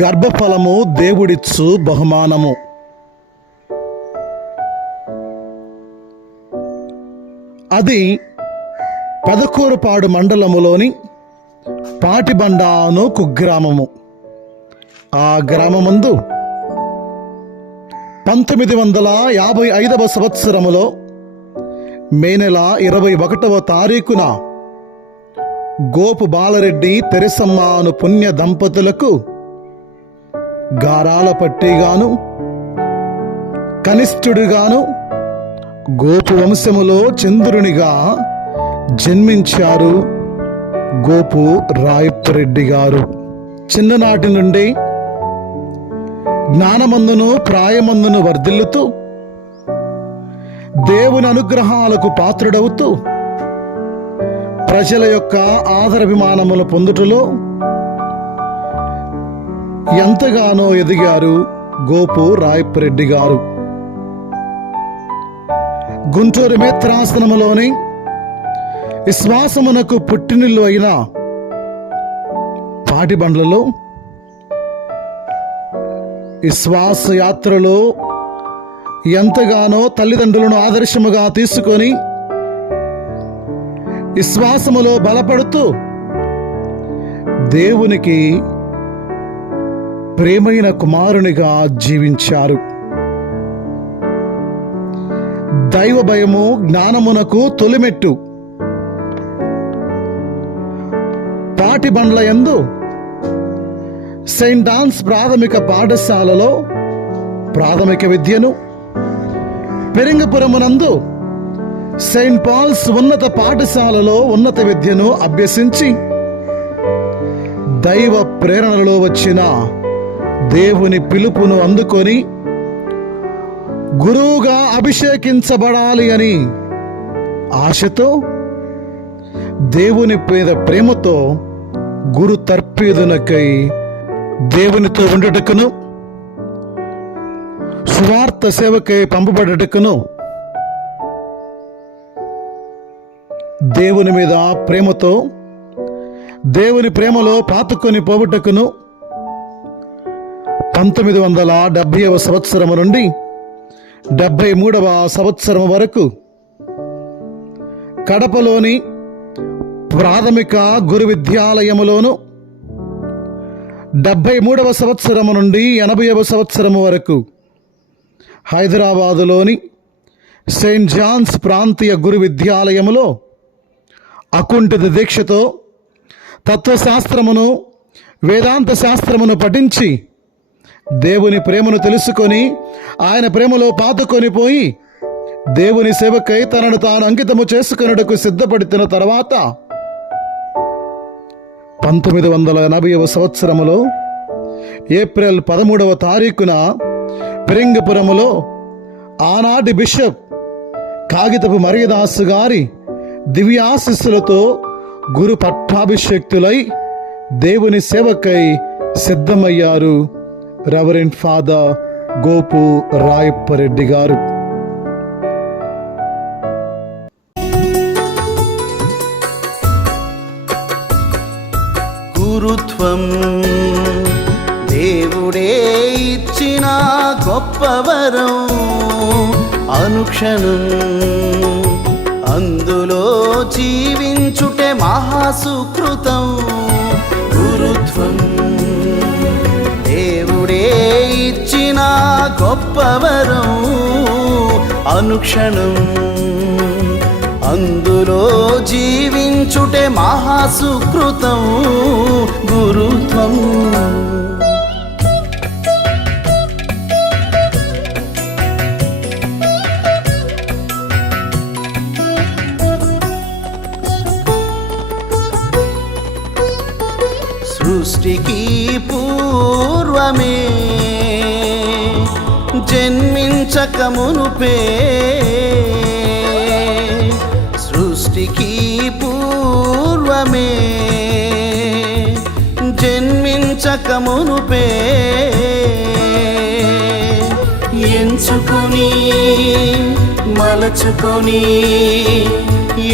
గర్భఫలము దేవుడిచ్చు బహుమానము. అది పెదకూరుపాడు మండలములోని పాటిబండ అను కుగ్రామము. ఆ గ్రామమందు 1955వ సంవత్సరములో మే నెల 21వ తారీఖున గోపు బాలరెడ్డి తెరసమ్మ అను పుణ్య దంపతులకు గారాల పట్టిగాను కనిష్ఠుడిగాను గోపు వంశములో చంద్రునిగా జన్మించారు గోపు రాయప్పరెడ్డి గారు. చిన్ననాటి నుండి జ్ఞానమందును ప్రాయమందును వర్ధిల్లుతూ దేవుని అనుగ్రహాలకు పాత్రుడవుతూ ప్రజల యొక్క ఆదరాభిమానములు పొందుటలో ఎంతగానో ఎదిగారు గోపు రాయప్పరెడ్డి గారు. గుంటూరు మేత్రాసనములోని విశ్వాసమునకు పుట్టినిల్లు అయిన పాటిబండ్లలో విశ్వాస యాత్రలో ఎంతగానో తల్లిదండ్రులను ఆదర్శముగా తీసుకొని విశ్వాసములో బలపడుతూ దేవునికి ప్రేమైన కుమారునిగా జీవించారు. దైవ భయము జ్ఞానమునకు తొలిమెట్టు. పాటిబండ్ల యందు సెయింట్ ఆన్స్ ప్రాథమిక పాఠశాలలో ప్రాథమిక విద్యను, పెరింగపురమునందు సెయింట్ పాల్స్ ఉన్నత పాఠశాలలో ఉన్నత విద్యను అభ్యసించి దైవ ప్రేరణలో వచ్చిన దేవుని పిలుపును అందుకొని గురువుగా అభిషేకించబడాలి అని ఆశతో దేవుని మీద ప్రేమతో గురు తర్పీదునకై దేవునితో ఉండుటకును సువార్త సేవకై పంపబడుటకును దేవుని మీద ప్రేమతో దేవుని ప్రేమలో పాతుకొని పోవుటకును 1970వ సంవత్సరము నుండి 73వ సంవత్సరం వరకు కడపలోని ప్రాథమిక గురు విద్యాలయములోను 73వ సంవత్సరము నుండి 80వ సంవత్సరము వరకు హైదరాబాదులోని సెయింట్ జాన్స్ ప్రాంతీయ గురు విద్యాలయములో అకుంఠిత దీక్షతో తత్వశాస్త్రమును వేదాంత శాస్త్రమును పఠించి దేవుని ప్రేమను తెలుసుకొని ఆయన ప్రేమలో పాతుకొని పోయి దేవుని సేవకై తనను తాను అంకితము చేసుకొనుటకు సిద్ధపడుతున్న తర్వాత 1980వ సంవత్సరములో ఏప్రిల్ 13వ తారీఖున పెరింగపురములో ఆనాటి బిషప్ కాగితపు మరియదాసు గారి దివ్యాశిస్సులతో గురు పట్టాభిషేక్తులై దేవుని సేవకై సిద్ధమయ్యారు రెవరెండ్ ఫాదర్ గోపు రాయప్పరెడ్డి గారు. గురుత్వం దేవుడే ఇచ్చిన గొప్ప వరం, అనుక్షణం అందులో జీవించుటే మహాసుకృతం. గురుత్వం దేవుడే ఇచ్చిన గొప్ప వరం, అనుక్షణం అందులో జీవించుటే మహాసుకృతం. గురుత్వం సృష్టికి పూర్వమే జన్మించక మునుపే, సృష్టికి పూర్వమే జన్మించక మునుపే ఎంచుకొని మలచుకొని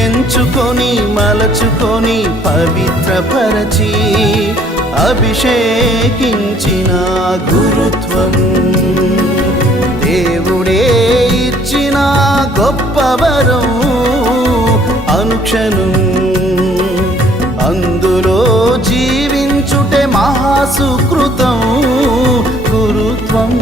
ఎంచుకొని మలచుకొని పవిత్రపరచి అభిషేకించిన గురుత్వం, దేవుడే ఇచ్చిన గొప్ప వరం, అనుక్షణం అందులో జీవించుటే మహాసుకృతం. గురుత్వం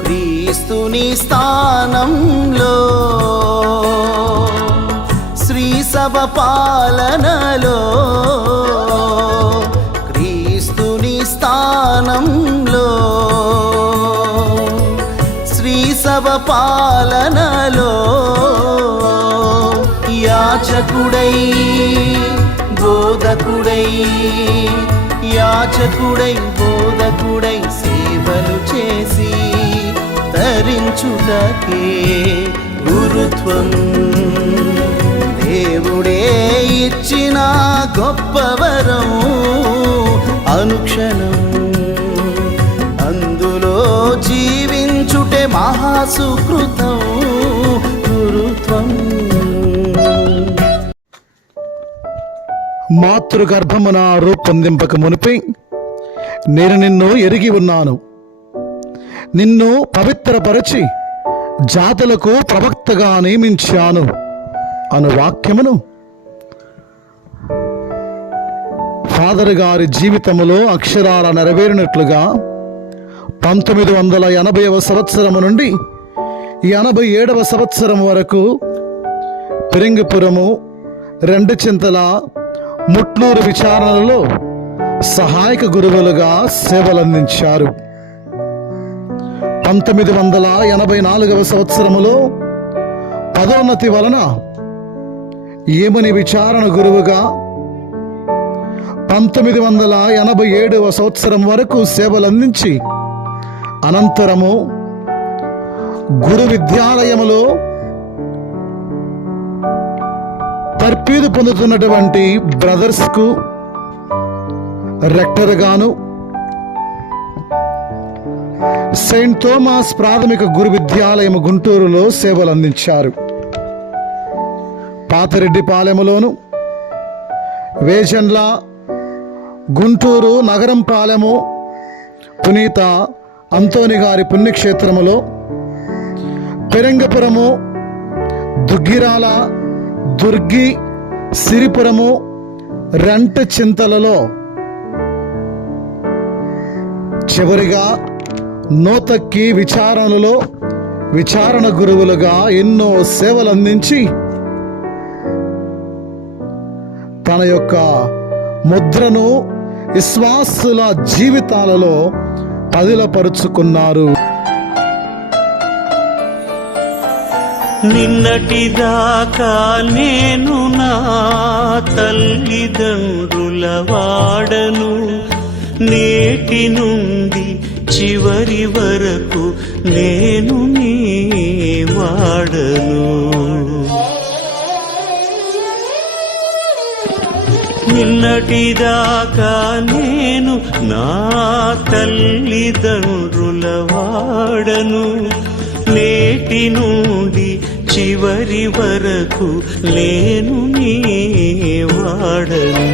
క్రీస్తుని స్థానంలో శ్రీ సభ పాలనలో, క్రీస్తుని స్థానంలో శ్రీ సభ పాలనలో, యాచకుడై బోధకుడై, యాచకుడై బోధకుడై సేవలు చేసి ధరించుటకే గురుత్వం, దేవుడే ఇచ్చిన గొప్ప వరం, అనుక్షణం అందులో జీవించుటే మహాసుకృతం. గురుత్వం మాతృగర్భమున రూపొందింపక మునిపై నేను నిన్ను ఎరిగి ఉన్నాను, నిన్ను పవిత్రపరచి జాతులకు ప్రవక్తగా నియమించాను అను వాక్యమును ఫాదర్ గారి జీవితములో అక్షరాల నెరవేరినట్లుగా 1980వ సంవత్సరము నుండి 87వ సంవత్సరం వరకు పెరింగపురము, రెండుచింతల, ముట్లూరు విచారణలో సహాయక గురువులుగా సేవలందించారు. 1984వ సంవత్సరములో పదోన్నతి వలన ఏమని విచారణ గురువుగా, 1987వ సంవత్సరం వరకు సేవలందించి అనంతరము గురు విద్యాలయములో తర్ఫీదు పొందుతున్నటువంటి బ్రదర్స్కు రెక్టర్గాను, సెయింట్ థోమాస్ ప్రాథమిక గురు విద్యాలయం గుంటూరులో సేవలు అందించారు. పాతరెడ్డిపాలెములోను, వేజండ్ల, గుంటూరు నగరం పాలెము పునీత అంతోని గారి పుణ్యక్షేత్రములో, పెరంగపురము, దుగ్గిరాల, దుర్గి, సిరిపురము, రెంట చింతలలో, చివరిగా నోతక్కి విచారణలో విచారణ గురువులుగా ఎన్నో సేవలు అందించి తన యొక్క ముద్రను విశ్వాసుల జీవితాలలో పదిలపరుచుకున్నారు. నిన్నటిదాకా నేను నా తల్లిదండ్రుల వాడను, నేటి నుండి చివరి వరకు నేను నీ వాడను. నిన్నటిదాకా నేను నా తల్లిదండ్రుల వాడను, నేటి నుండి చివరి వరకు నేను నీ వాడను.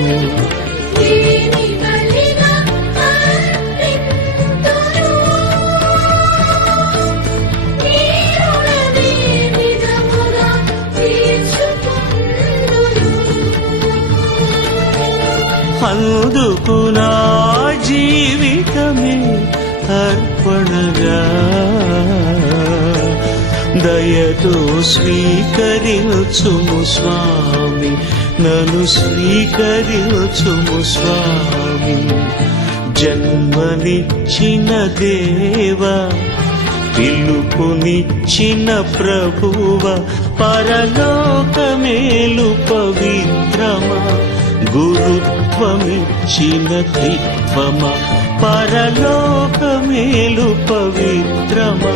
అందుకు నా జీవితమే అర్పణగా దయతో స్వీకరించుము స్వామి, నన్ను స్వీకరించుము స్వామి. జన్మనిచ్చిన దేవా, పిలుపునిచ్చిన ప్రభువ, పరలోకమేలు పవిత్రమా, గురుత్వమిచ్చిన త్రిత్వమా, పరలోకమేలు పవిత్రమా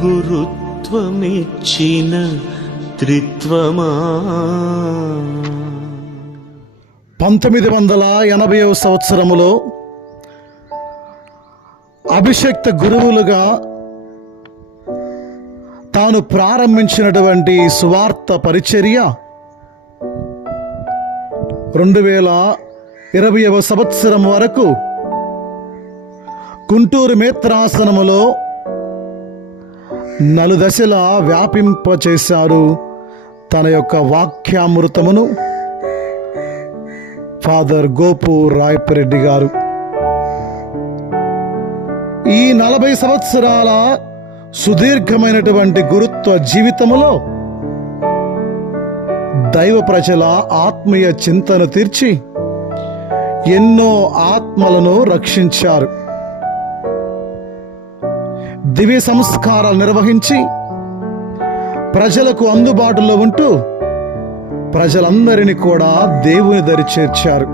గురుత్వమిచ్చిన త్రిత్వమా. 1980వ సంవత్సరములో అభిషక్త గురువులుగా తాను ప్రారంభించినటువంటి సువార్త పరిచర్య 2020వ సంవత్సరం వరకు గుంటూరు మేత్రాసనములో నలుదశలా వ్యాపింపచేశారు తన యొక్క వాక్యామృతమును ఫాదర్ గోపు రాయపరెడ్డి గారు. ఈ 40 సంవత్సరాల సుదీర్ఘమైనటువంటి గురుత్వ జీవితములో దైవ ప్రజల ఆత్మీయ చింతను తీర్చి ఎన్నో ఆత్మలను రక్షించారు. దివ్య సంస్కారాలు నిర్వహించి ప్రజలకు అందుబాటులో ఉంటూ ప్రజలందరినీ కూడా దేవుని దరి చేర్చారు.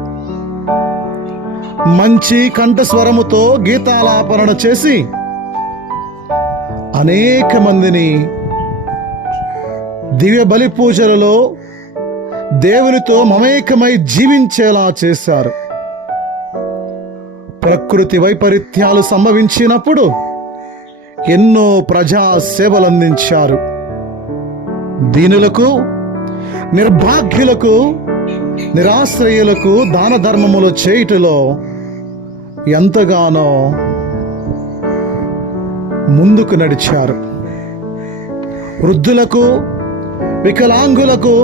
మంచి కంఠస్వరముతో గీతాలాపన చేసి అనేక మందిని దివ్య బలి పూజలలో దేవునితో మమేకమై జీవించేలా చేశారు. ప్రకృతి వైపరీత్యాలు సంభవించినప్పుడు ఎన్నో ప్రజా సేవలందించారు. దీనులకు, నిర్భాగ్యులకు, నిరాశ్రయులకు దాన ధర్మములు చేయుటలో ఎంతగానో ముందుకు నడిచారు. వృద్ధులకు, వికలాంగులకు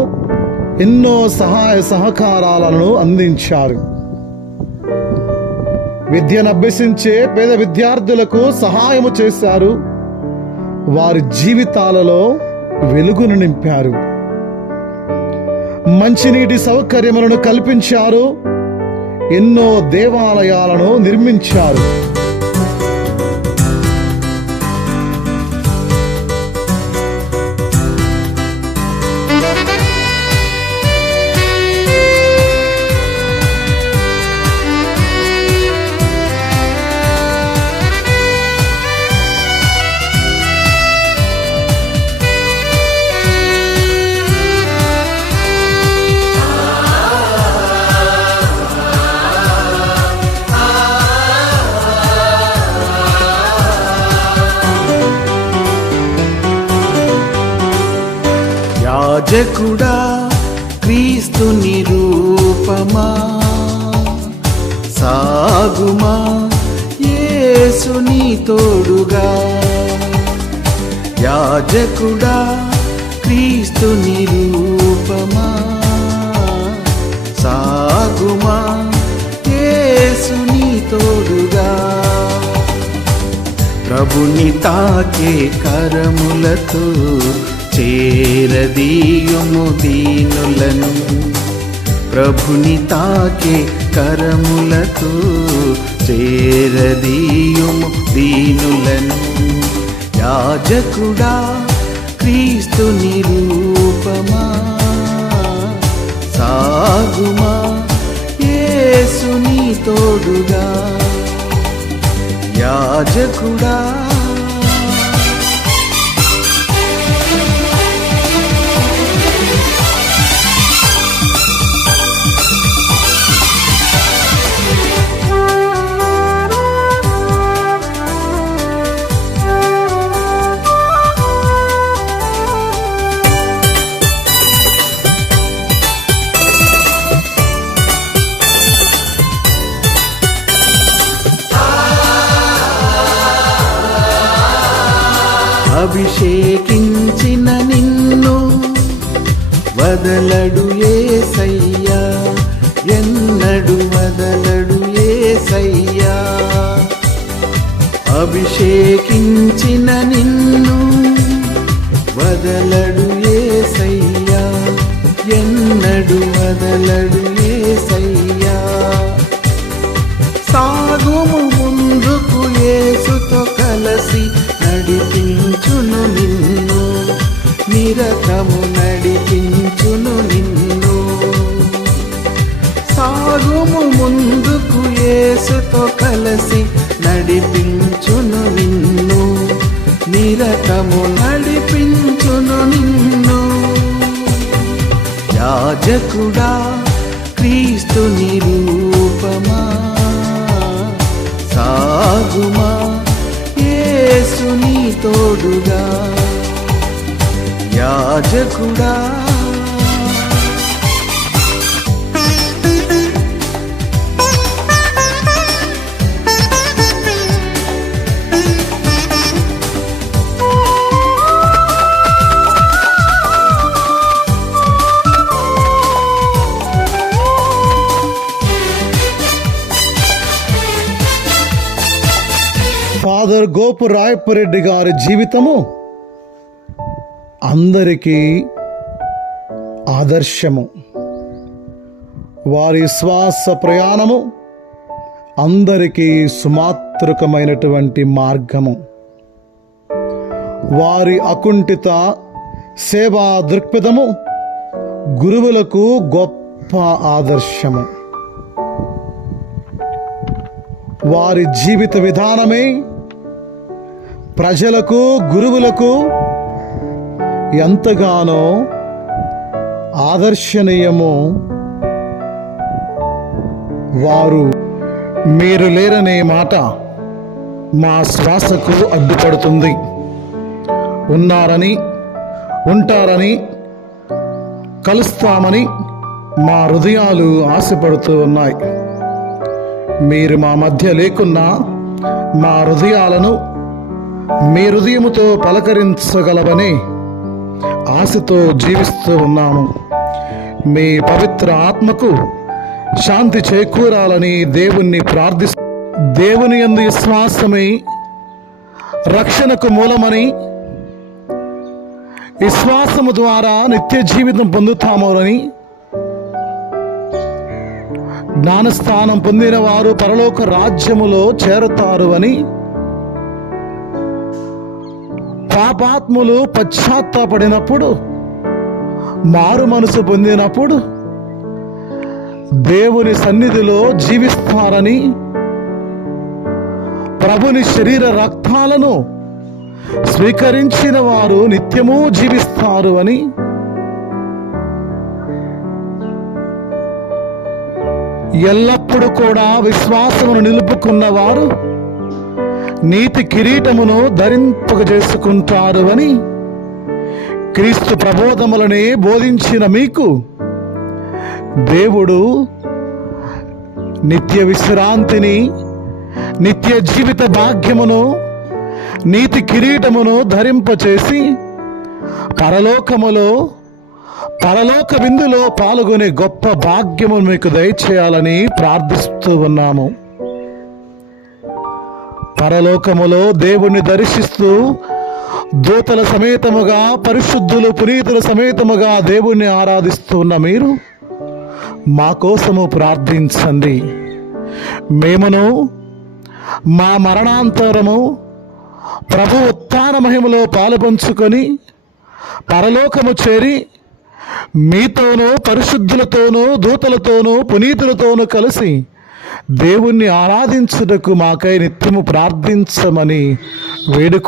ఎన్నో సహాయ సహకారాలను అందించారు. విద్యను అభ్యసించే పేద విద్యార్థులకు సహాయము చేశారు. వారి జీవితాలలో వెలుగును నింపారు. మంచినీటి సౌకర్యములను కల్పించారు. ఎన్నో దేవాలయాలను నిర్మించారు. యాజకుడా క్రీస్తుని రూపమా, సాగుమా యేసుని తోడుగా. యాజకుడా క్రీస్తుని రూపమా, సాగుమా యేసుని తోడుగా. ప్రభుని తాకే కరములతో చేరదీయుము దీనులను. ప్రభుని తాకే కరములతో చేరదీయుము దీనులను. యాజకుడా క్రీస్తుని రూపమా, సాగుమా యేసుని తోడుగా. యాజకుడా అభిషేకించిన నిన్ను వదలడు యేసయ్యా, ఎన్నడు వదలడు యేసయ్యా. అభిషేకించిన నిన్ను వదలడు యేసయ్యా, ఎన్నడు వదలడు యేసయ్యా. సాగుము ముందుకు యేసుతో కలసి నడిపించును నిన్ను, నిరతము నడిపించును నిన్ను. సాగుము ముందుకు యేసుతో కలసి నడిపించును నిన్ను, నిరతము నడిపించును నిన్ను. యాజకుడా క్రీస్తుని రూపమా, సాగుమా యేసుని తోడుగా. యాజకుడా ఫాదర్ గోపు రాయపరెడ్డి గారి జీవితము అందరికీ ఆదర్శము. వారి శ్వాస ప్రయాణము అందరికీ సుమాత్రకమైనటువంటి మార్గము. వారి అకుంఠిత సేవా దృక్పథము గురువులకు గొప్ప ఆదర్శము. వారి జీవిత విధానమే ప్రజలకు, గురువులకు ఎంతగానో ఆదర్శనీయము. వారు మీరు లేరనే మాట మా శ్వాసకు అడ్డుపడుతుంది. ఉన్నారని, ఉంటారని, కలుస్తామని మా హృదయాలు ఆశపడుతూ ఉన్నాయి. మీరు మా మధ్య లేకున్నా మా హృదయాలను మీ హృదయముతో పలకరించగలవని ఆశతో జీవిస్తూ ఉన్నాము. మీ పవిత్ర ఆత్మకు శాంతి చేకూరాలని దేవుణ్ణి దేవుని యందు విశ్వాసమై రక్షణకు మూలమని, విశ్వాసము ద్వారా నిత్య జీవితం పొందుతామని, జ్ఞానస్థానం పొందిన వారు పరలోక రాజ్యములో చేరుతారు అని, పాపాత్ములు పశ్చాత్తాపడినప్పుడు, మారు మనసు పొందినప్పుడు దేవుని సన్నిధిలో జీవిస్తారని, ప్రభుని శరీర రక్తాలను స్వీకరించిన వారు నిత్యము జీవిస్తారు అని, ఎల్లప్పుడూ కూడా విశ్వాసమును నిలుపుకున్న వారు నీతి కిరీటమును ధరింపజేసుకుంటారు అని క్రీస్తు ప్రబోధములనే బోధించిన మీకు దేవుడు నిత్య విశ్రాంతిని, నిత్య జీవిత భాగ్యమును, నీతి కిరీటమును ధరింపచేసి పరలోక విందులో పాల్గొనే గొప్ప భాగ్యము మీకు దయచేయాలని ప్రార్థిస్తూ ఉన్నాము. పరలోకములో దేవుణ్ణి దర్శిస్తూ దూతల సమేతముగా, పరిశుద్ధులు పునీతుల సమేతముగా దేవుణ్ణి ఆరాధిస్తూ ఉన్న మీరు మా కోసము ప్రార్థించండి. మేమును మా మరణాంతరము ప్రభు ఉత్థాన మహిమలో పాలుపంచుకొని పరలోకము చేరి మీతోనూ, పరిశుద్ధులతోనూ, దూతలతోనూ, పునీతులతోనూ కలిసి దేవుణ్ణి ఆరాధించుటకు మాకై నిత్యము ప్రార్థించమని వేడుకు